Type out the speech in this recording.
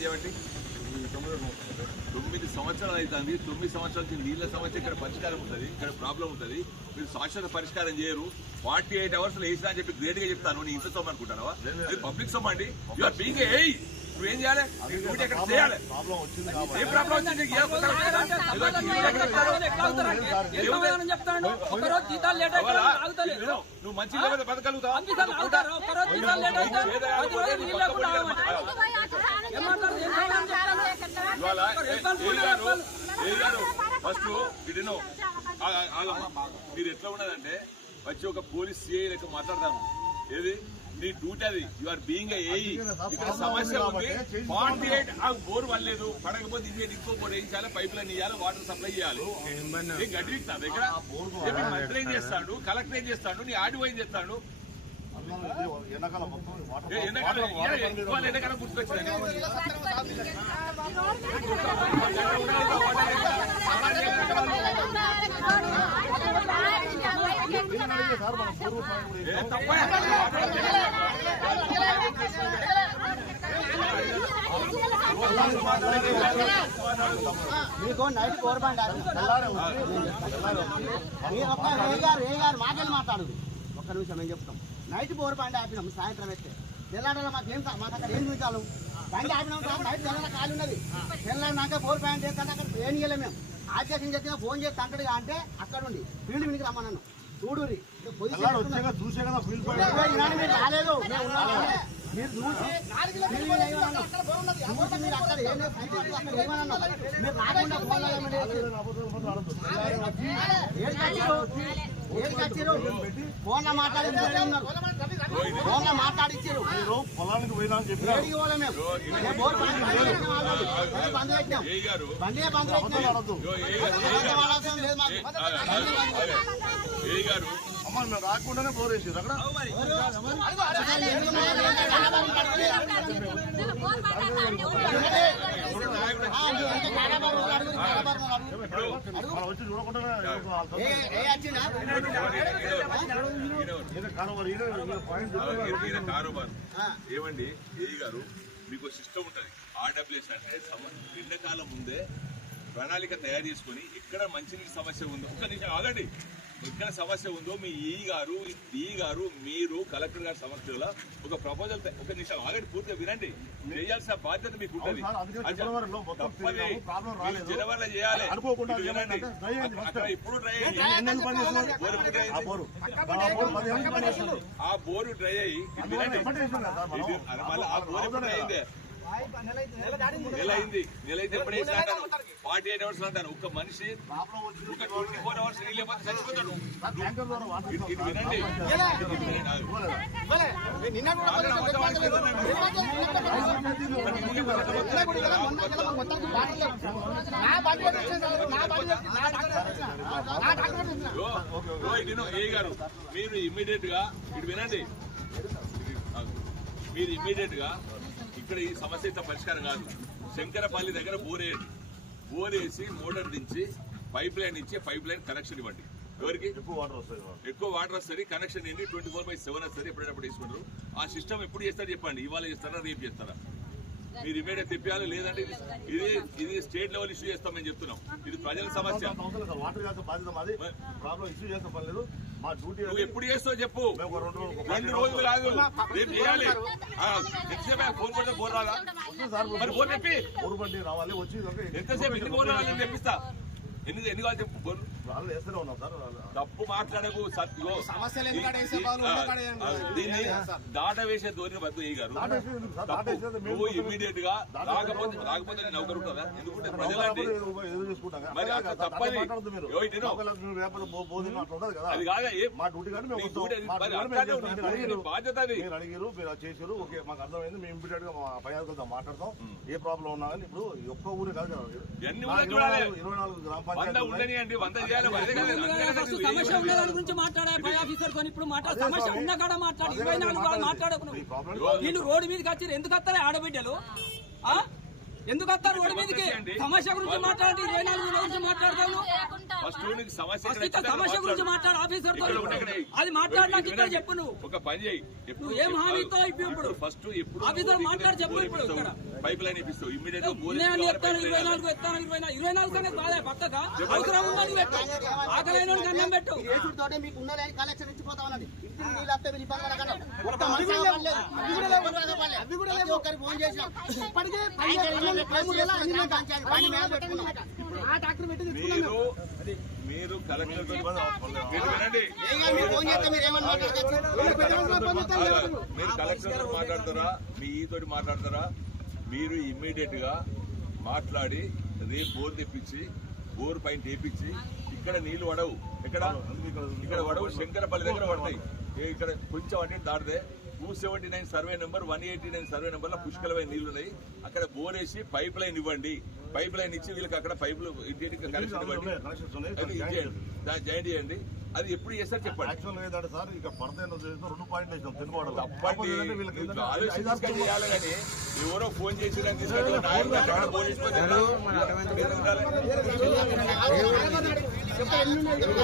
చేయబట్టి? తొమ్మిది సంవత్సరాలు. అవుతుంది. తొమ్మిది సంవత్సరాల నుంచి నీళ్ళ సమస్య ఇక్కడ పరిష్కారం ఉంటుంది. ఇక్కడ ప్రాబ్లం ఉంటుంది. మీరు శాశ్వత పరిష్కారం చేయరు. ఫార్టీ ఎయిట్ అవర్స్ వేసినా అని చెప్పి గ్రేట్గా చెప్తాను. నీ ఇంత సొమ్ము అనుకుంటానవా? పబ్లిక్ సొమ్ము అండి. యూఆర్ బీయింగ్ నువ్వేం చేయాలి డ్యూటీ ఎక్కడ చేయాలి ప్రాబ్లం వచ్చింది కాబట్టి ఏ ప్రాబ్లం వచ్చింది నువ్వు మంచి గారు ఫస్ట్ ఇడినో మీరు ఎట్లా ఉన్నదంటే వచ్చి ఒక పోలీస్ సిఐ లెక్క మాట్లాడతాను ఏది నీ డ్యూటీ అది. యు ఆర్ బీయింగ్ ఏఈ ఇక్కడ సమస్య ఉంది ఫార్టీ ఎయిట్ ఆ బోర్ వల్లేదు. పడకపోతే ఇంకే ఇంకో బోర్ వేయించాలి పైప్ లైన్ ఇవ్వాలి వాటర్ సప్లై చేయాలి. ఇస్తాను ఇక్కడ? ఏ మీ మంత్రి ఏం చేస్తాడు? కలెక్టర్ ఏం చేస్తాడు? నీ ఆడియో ఏం చేస్తాడు? అన్నం ఇది ఎండాకాలం మొత్తం వాటర్ ఏ ఎండాకాలం వాటర్ ఏ- ఇవాళ ఎండాకాలం గుర్తుకొచ్చింది సార్ మన పూర్వ పాయింట్ కూడా ఏ ఇస్తాం. తప్ప మీకు నైట్. మీరు ఒక్క రే గారు రే గారు మాకెళ్ళి మాట్లాడు ఒక్క నిమిషం మేము చెప్తాం? నైట్ బోర్ బండి ఆపినాం సాయంత్రం అయితే. తెల్లాడలో మాకు ఏం మాకు అక్కడ ఏం చూసాలు బండి ఆపినాం సార్ బయట తెల్లాడ ఖాళీ ఉన్నది. తెల్లాడినాక బోర్ ప్యాంట్ చేస్తే అక్కడ ఏం చేయలేము మేము. ఆదేశం చేస్తే ఫోన్ చేసి అంటడుగా అంటే అక్కడ ఉండి ఫీల్డ్ మీదకి రమ్మన్నాను పాయింట్ మీరు రాలేదు. మేము ఉన్నాము. మీరు చూసి చూసి మీరు అక్కడ ఏం మీరు రాకుండా ఫోన్ ఏమన్నా ఏడికొచ్చిరు ఏడికొచ్చిరు ఫోన్లో మాట్లాడించారు ఫోన్ మీరు పొలానికి పోయినా అని బోర్ బంద్ ఆల్రెడీ. బండి బంద్ గారు అమ్మ మేము రాకుండానే బోర్ వేసారు అక్కడ అసలు ఎందుకు మేము ఆ, మీరు ఇంకా ఏ కారోబార్ ఏమండి ఏ గారు మీకు సిస్టమ్ ఉంటుంది. ఆర్డబ్ల్యూఎస్ అంటే ఎండాకాలం ముందే ప్రణాళిక తయారు చేసుకొని ఇక్కడ మంచినీటి సమస్య ఉందో ఒక నిమిషం ఆగండి. ఎక్కడ సమస్య ఉందో మీ ఈ గారు ఈ గారు మీరు కలెక్టర్ గారి సమక్షంలో ఒక ప్రపోజల్ ఒక నిమిషం ఆగండి పూర్తిగా వినండి. చేయాల్సిన బాధ్యత మీకు ఉంటుంది. జనవరిలో చేయాలి. వినండి. డ్రై. అక్కడ ఇప్పుడు డ్రై డ్రై ఆ? బోరు ఆ బోరు పదిహేను పని చేస్తుంది ఆ బోరు డ్రై అయ్యి వినండి. మళ్ళీ ఆ బోర్ అవుతుందా? అయింది. నెల అయింది. నెల అయితే ఎప్పుడు వేసిన అంటారు ఫార్టీ ఎయిట్ అవర్స్ అంటారు ఒక మనిషి. ఒక ట్వంటీ ఫోర్ అవర్స్ నీళ్ళు లేకపోతే చచ్చిపోతాడు వినండి. ఏ గారు మీరు ఇమ్మీడియట్గా ఇటు వినండి. మీరు ఇమ్మీడియట్గా ఇక్కడ ఈ సమస్య ఇంత పరిష్కారం కాదు. శంకరపల్లి దగ్గర బోర్ వేయండి బోర్ వేసి మోటార్ దించి పైప్ లైన్ ఇచ్చి పైప్ లైన్ కనెక్షన్ ఇవ్వండి. ఎవరికి? ఎక్కువ వాటర్ వస్తాయి సార్. ఎక్కువ వాటర్ వస్తుంది కనెక్షన్ ఏంటి ట్వంటీ ఫోర్ బై సెవెన్ వస్తుంది ఎప్పుడైనప్పుడు తీసుకుంటారు. ఆ సిస్టమ్ ఎప్పుడు చేస్తారు చెప్పండి. ఇవాళ చేస్తారా రేపు చేస్తారా? మీరు ఇమీడియట్ తెప్పియాలి లేదంటే ఇది ఇది స్టేట్ లెవెల్ ఇష్యూ చేస్తాం మేము చెప్తున్నాం. ఇది ప్రజల సమస్య. నువ్వు ఎప్పుడు చేస్తావు చెప్పు. మేము ఒక రెండు రోజులు- కాదు. రేపు చేయాలి. ఎంతసేపు ఫోన్ కొడితే ఫోన్ రాదా? మరి ఫోన్ చెప్పి. రావాలి వచ్చి ఎంతసేపు ఎన్ని ఫోన్ రావాలి నేను తెప్పిస్తా ఎన్ని ఎన్ని కావాలి చెప్పు ఫోన్ వాళ్ళు వేస్తూనే ఉన్నాం సార్. తప్పు మాట్లాడకు సత్యో. దీన్ని దాట వేసే ధోరణి బద్దు ఏ గారు. నువ్వు ఇమ్మీడియట్గా రాకపోతే రాకపోతే నేను నౌకరు ఉంటుందా ఎందుకంటే ప్రజలంటే ఎదురు చూసుకుంటాం. కదా. మరి. అట్లా ఉండదు కదా. అది కాదా. బాధ్యత. మీరు అడిగిరు మీరు చేసారు ఓకే మాకు అర్థమైంది. మేము ఇమ్మీడియట్గా మా పై అధికారులతో మాట్లాడతాం ఏ ప్రాబ్లం ఉన్నా కానీ ఇప్పుడు ఒక్క ఊరే కాదు కదా. ఇరవై? నాలుగు- గ్రామ వంద ఫస్ట్ సమస్య ఉండే దాని? గురించి మాట్లాడే పై ఆఫీసర్తో ఇప్పుడు మాట్లాడే సమస్య. ఉన్న కాడ మాట్లాడు ఇరవై నాలుగు వాళ్ళు మాట్లాడేది. మాట్లాడకు ఈ ప్రాబ్లం నువ్వు వీళ్ళు రోడ్డు మీదకి వచ్చి ఎందుకు వస్తారు ఆడబిడ్డలు? ఎందుకు వస్తారు రోడ్డు మీదకి. సమస్య గురించి మాట్లాడి ఇరవై నాలుగు గురించి నీకు సమస్య గురించి మాట్లాడు ఆఫీసర్ అది మాట్లాడడానికి ఇక్కడ చెప్పు నువ్వు ఒక పని చేయి నువ్వు ఏం హామీ ఇస్తావు ఇప్పు ఇప్పుడు. ఫస్ట్ ఎప్పుడు ఆఫీసర్ మాట్లాడి చెప్పు ఇప్పుడు ఇక్కడ. పైప్ లైన్ ఇప్పిస్తావు ఇమ్మీడియట్ వేసుకోవాలి, చెప్తాను ఇరవై నాలుగు ఎత్తాను ఇరవై నాలుగు ఇరవై నాలుగు సంగతి బాధ పక్కగా అవసరం ఉందని పెట్టు ఆకలైన అన్నం పెట్టు తోటే మీకు ఉన్న లైన్ కలెక్షన్ ఇచ్చిపోతా ఉన్నది ఇంటికి నీళ్ళు వస్తే మీరు ఇబ్బంది ఒక్కరికి ఫోన్ చేసినాం. ఇప్పటికే మీరు మీరు కలెక్టర్ మీరు కలెక్టర్ మాట్లాడతారా. మీ ఈ తోటి మాట్లాడతారా? మీరు ఇమ్మీడియట్గా మాట్లాడి రేపు బోర్ తెప్పించి బోర్ పైన తెప్పించి ఇక్కడ నీళ్ళు పడవు ఎక్కడ? ఇక్కడ పడవు శంకరపల్లి దగ్గర పడతాయి. ఇక్కడ కొంచెం అంటే దాటితే two seventy nine survey number one eighty nine survey నెంబర్లో పుష్కలమైన నీళ్ళు ఉన్నాయి అక్కడ బోర్ వేసి పైప్ లైన్ ఇవ్వండి పైప్ లైన్ ఇచ్చి వీళ్ళకి అక్కడ పైపులు ఇంటికి కనెక్షన్ ఇవ్వండి దాన్ని జాయిన్ చేయండి అది ఎప్పుడు చేస్తారు చెప్పండి యాక్చువల్ ఏంటంటే సార్ ఇక రెండు వేసినాం తెలుగు తప్పండి కానీ ఎవరో చేసి ఫోన్ చేసి